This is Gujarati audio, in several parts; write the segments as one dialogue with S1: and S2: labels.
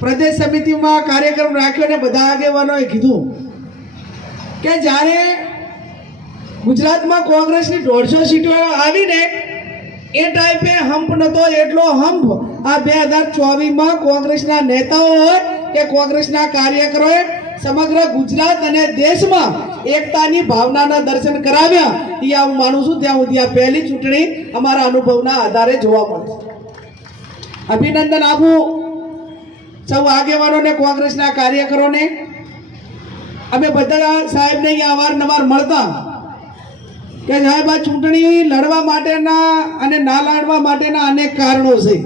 S1: પ્રદેશ સમિતિમાં કાર્યક્રમ રાખ્યો ને બધા આગેવાનોએ કીધું કે જ્યારે ગુજરાતમાં કોંગ્રેસની દોઢસો સીટો આવીને એ ટાઈપે હંપ નહોતો, એટલો હંપ આ બે હજાર ચોવીસમાં કોંગ્રેસના નેતાઓ હોય કે કોંગ્રેસના કાર્યકરોએ સમગ્ર ગુજરાત અને દેશમાં એકતાની ભાવનાના દર્શન કરાવ્યા. એ હું માનું છું, ત્યાં સુધી આ પહેલી ચૂંટણી અમારા અનુભવના આધારે જોવા મળશે. અભિનંદન આપું. સૌ આગેવાનોને, કોંગ્રેસના કાર્યકરોને, અમે બધા સાહેબને અહીંયા અવારનવાર મળતા કે સાહેબ, આ ચૂંટણી લડવા માટેના અને ના લડવા માટેના અનેક કારણો છે.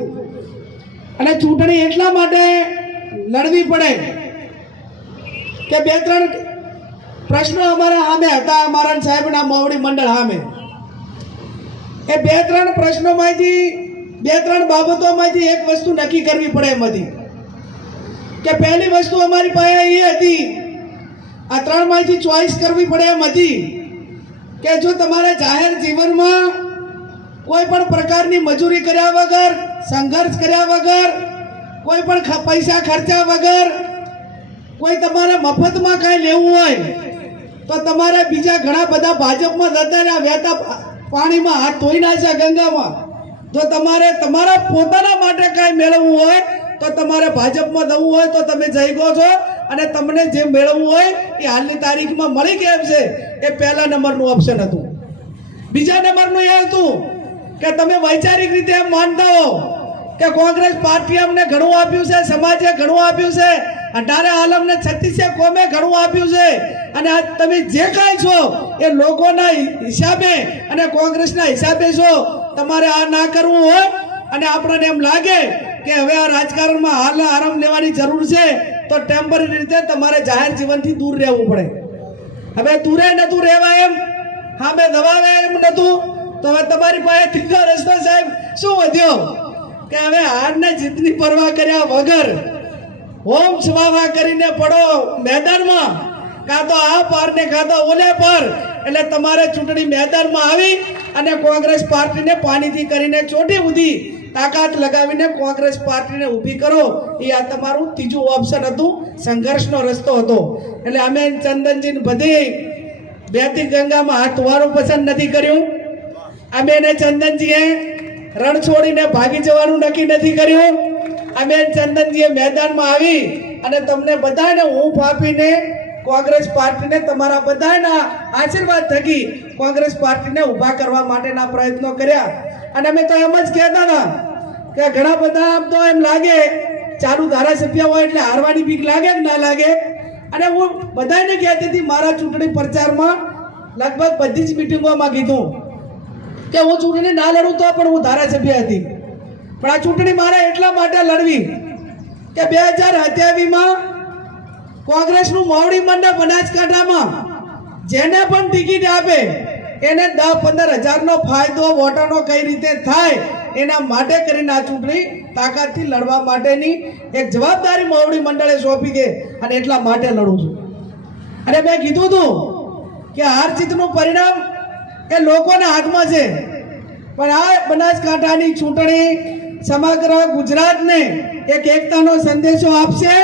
S1: અને ચૂંટણી એટલા માટે લડવી પડે કે બે ત્રણ પ્રશ્નો અમારા સામે હતા, અમારા સાહેબના મોવડી મંડળ સામે. એ બે ત્રણ પ્રશ્નોમાંથી બે ત્રણ બાબતોમાંથી એક વસ્તુ નક્કી કરવી પડે એમ હતી. કે પહેલી વસ્તુ અમારી પાસે એ હતી. આ ત્રણમાંથી ચોઈસ કરવી પડે એમ હતી કે જો તમારે જાહેર જીવનમાં કોઈ પણ પ્રકારની મજૂરી કર્યા વગર, સંઘર્ષ કર્યા વગર, કોઈ પણ પૈસા ખર્ચ્યા વગર કોઈ તમારે મફતમાં કાંઈ લેવું હોય, તો તમારે બીજા ઘણા બધા ભાજપમાં જતા વહેતા પાણીમાં હાથ ધોઈ નાખ્યા ગંગામાં. જો તમારે તમારા પોતાના માટે કાંઈ મેળવવું હોય તો તમારે ભાજપમાં જવું હોય તો તમે જઈ ગયો છો. અને તમને જે મેળવવું હોય એ હાલની તારીખમાં મળી કેમ છે, એ પહેલા નંબરનું ઓપ્શન હતું. બીજા નંબરનું એ હતું કે તમે વૈચારિક રીતે એમ માનતા હો કે કોંગ્રેસ પાર્ટી અમને ઘણું આપ્યું છે, સમાજે ઘણું આપ્યું છે, અઢારે આલમને છત્તીસે કોમે ઘણું આપ્યું છે. અને આ તમે જે કાંઈ છો એ લોકોના હિસાબે અને કોંગ્રેસના હિસાબે છો તમારે આ ના કરવું હોય અને આપણને એમ લાગે કે હવે આ રાજકારણમાં હાલ આરામ લેવાની જરૂર છે, તો ટેમ્પરરી રીતે તમારે જાહેર જીવનથી દૂર રહેવું પડે. હવે દૂરે નતું રહેવા એમ. હા, મેં દબાવે એમ નતું તો. હવે તમારી પાસે ત્રીજો રસ્તો સાહેબ, શું વધ્યો? કે હવે હારને જીતની પરવા કર્યા વગર હોમ સ્વાવા કરીને પડો મેદાનમાં. કાં તો આ પાર ને કાં તો ઓલે પર. એટલે તમારે ચૂંટણી મેદાનમાં આવી અને કોંગ્રેસ પાર્ટીને પાણીથી કરીને ચોટી ઉધી તાકાત લગાવીને કોંગ્રેસ પાર્ટીને ઊભી કરો. એ આ તમારું ત્રીજું ઓપ્શન હતું. સંઘર્ષનો રસ્તો હતો. એટલે અમે ચંદનજીને બધી બેતી ગંગામાં હાથ ધોવાનું પસંદ નથી કર્યું. અમે એને ચંદનજીએ રણ છોડીને ભાગી જવાનું નક્કી નથી કર્યું. અમે ચંદનજીએ મેદાનમાં આવી અને તમને બધાને ઊંફ આપીને કોંગ્રેસ પાર્ટીને તમારા બધાના આશીર્વાદ થકી કોંગ્રેસ પાર્ટીને ઊભા કરવા માટેના પ્રયત્નો કર્યા. અને અમે તો એમ જ કહેતા હતા કે ઘણા બધા આમ તો એમ લાગે, ચાલુ ધારાસભ્ય હોય એટલે હારવાની બીક લાગે કે ના લાગે? અને હું બધાને કહેતી હતી, મારા ચૂંટણી પ્રચારમાં લગભગ બધી જ મિટિંગોમાં કીધું કે હું ચૂંટણી ના લડું તો પણ હું ધારાસભ્ય હતી. પણ આ ચૂંટણી મારે એટલા માટે લડવી કે બે હજાર સત્યાવીસમાં કોંગ્રેસનું મોવડી મંડળ બનાસકાંઠામાં જેને પણ ટિકિટ આપે એને દસ પંદર હજારનો ફાયદો વોટરનો કઈ રીતે થાય એના માટે કરીને આ ચૂંટણી તાકાતથી લડવા માટેની એક જવાબદારી મોવડી મંડળે સોંપી દે અને એટલા માટે લડું છું. અને મેં કીધું હતું કે હાર જીતનું પરિણામ એ લોકોના હાથમાં છે. પણ આ બનાસકાંઠાની ચૂંટણી સમગ્ર ગુજરાતને એક એકતાનો સંદેશો આપશે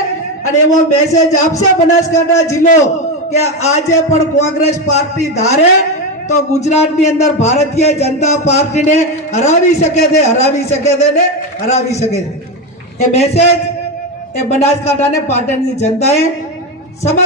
S1: અને એવો મેસેજ આપશે બનાસકાંઠા જિલ્લો કે આજે પણ કોંગ્રેસ પાર્ટી ધારે તો ગુજરાતની અંદર ભારતીય જનતા પાર્ટીને હરાવી શકે છે, હરાવી શકે છે ને હરાવી શકે છે. એ મેસેજ એ બનાસકાંઠાને પાટણની જનતાએ સમગ્ર